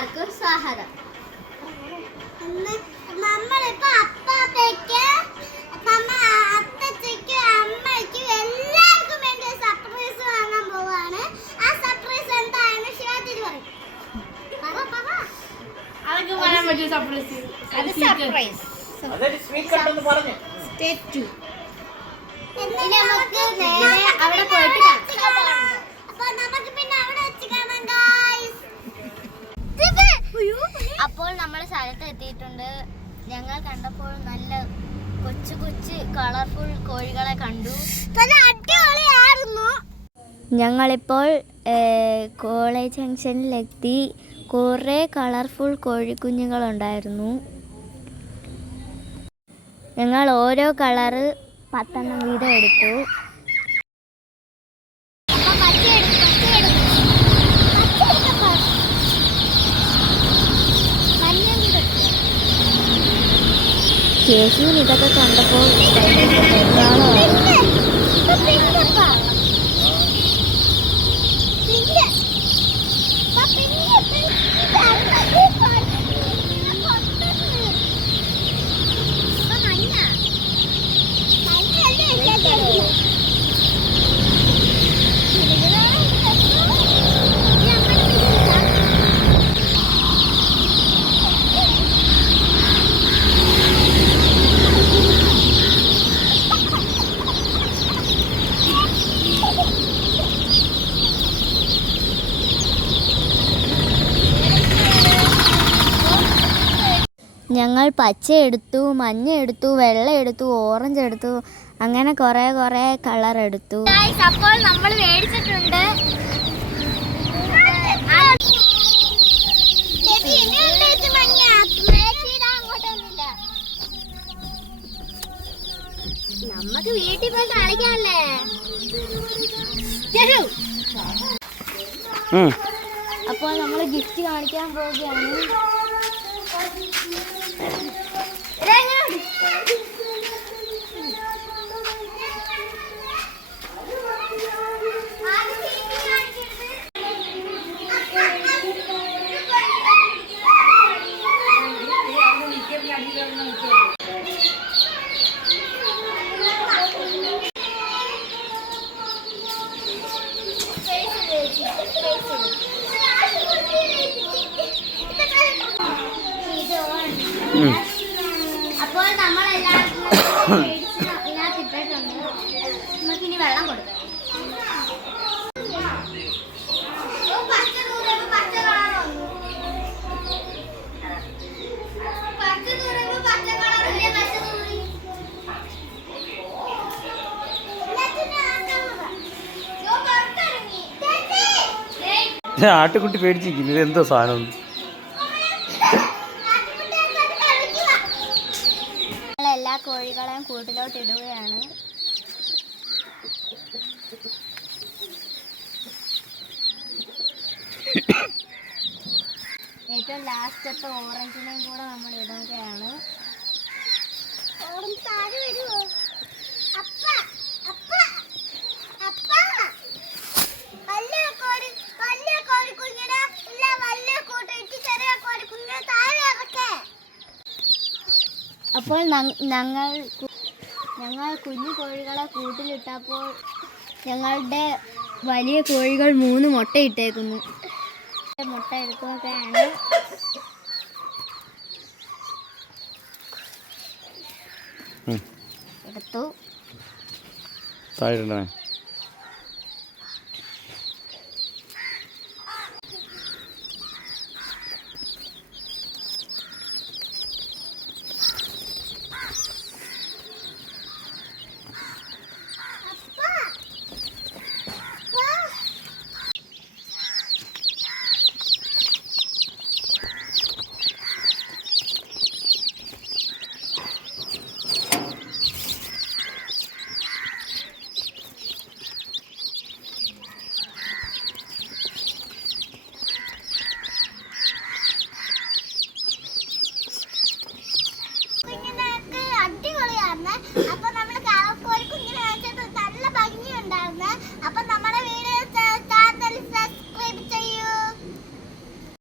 എല്ലാവർക്കും സ്വാഗതം. നമ്മളിപ്പോ അപ്പാപ്പയ്ക്ക് അത്തച്ചയ്ക്ക് അമ്മയ്ക്ക് എല്ലാവർക്കും വേണ്ടി സർപ്രൈസ് വാങ്ങാൻ പോവാണ്. ആ സർപ്രൈസ് എന്താണെന്ന് ശിവാജിന് പറയും. അതൊക്കെ പറയാൻ പറ്റിയ സർപ്രൈസ്. അത് സർപ്രൈസ്. Stay to. ഇനി നമുക്ക് നേരെ അവിടെ പോയിട്ട് കാണാം. അപ്പോൾ നമുക്ക് പിന്നെ അവിടെ വെച്ച് കാണാം ഗായ്സ്. അപ്പോൾ നമ്മൾ സ്ഥലത്ത് എത്തിയിട്ടുണ്ട്. ഞങ്ങൾ കണ്ടപ്പോൾ നല്ല കൊച്ചു കൊച്ചു കളർഫുൾ കോഴികളെ കണ്ടു. നല്ല അടിപൊളിയായിരുന്നു. ഞങ്ങളിപ്പോൾ കോളേജ് ജംഗ്ഷനിലെത്തി. കുറേ കളർഫുൾ കോഴിക്കുഞ്ഞുങ്ങളുണ്ടായിരുന്നു. ഞങ്ങൾ ഓരോ കളറ് 10 എണ്ണം വീതം എടുത്തു. ചേച്ചിയും ഇതൊക്കെ കണ്ടപ്പോൾ ഞങ്ങൾ പച്ച എടുത്തു, മഞ്ഞ എടുത്തു, വെള്ള എടുത്തു, ഓറഞ്ച് എടുത്തു, അങ്ങനെ കുറേ കളർ എടുത്തു. അപ്പോൾ നമ്മൾ മേടിച്ചിട്ടുണ്ട്. നമുക്ക് വീട്ടിൽ പോയി കളിക്കാല്ലേ. അപ്പോൾ നമ്മൾ ഗിഫ്റ്റ് കാണിക്കാൻ പോവുകയാണ്. അപ്പോൾ നമ്മളെല്ലാവരും ഇതിനകത്ത് ഇട്ടിട്ടുണ്ട്. നമുക്കിനി വെള്ളം കൊടുക്കാം. ആട്ടുകുട്ടി പേടിച്ചിരിക്കുന്നു. ഇതെന്തോ സാധനം? എല്ലാ കോഴികളെയും കൂട്ടിലോട്ട് ഇടുകയാണ്. ഏറ്റവും ലാസ്റ്റത്തെ ഓറഞ്ചിനെയും കൂടെ നമ്മൾ ഇടുകയാണ്. അപ്പോൾ ഞങ്ങൾ കുഞ്ഞു കോഴികളെ കൂട്ടിലിട്ടപ്പോൾ ഞങ്ങളുടെ വലിയ കോഴികൾ 3 മുട്ട ഇട്ടേക്കുന്നു. മുട്ട എടുക്കുകയാണ്. എടുത്തു. താഴെ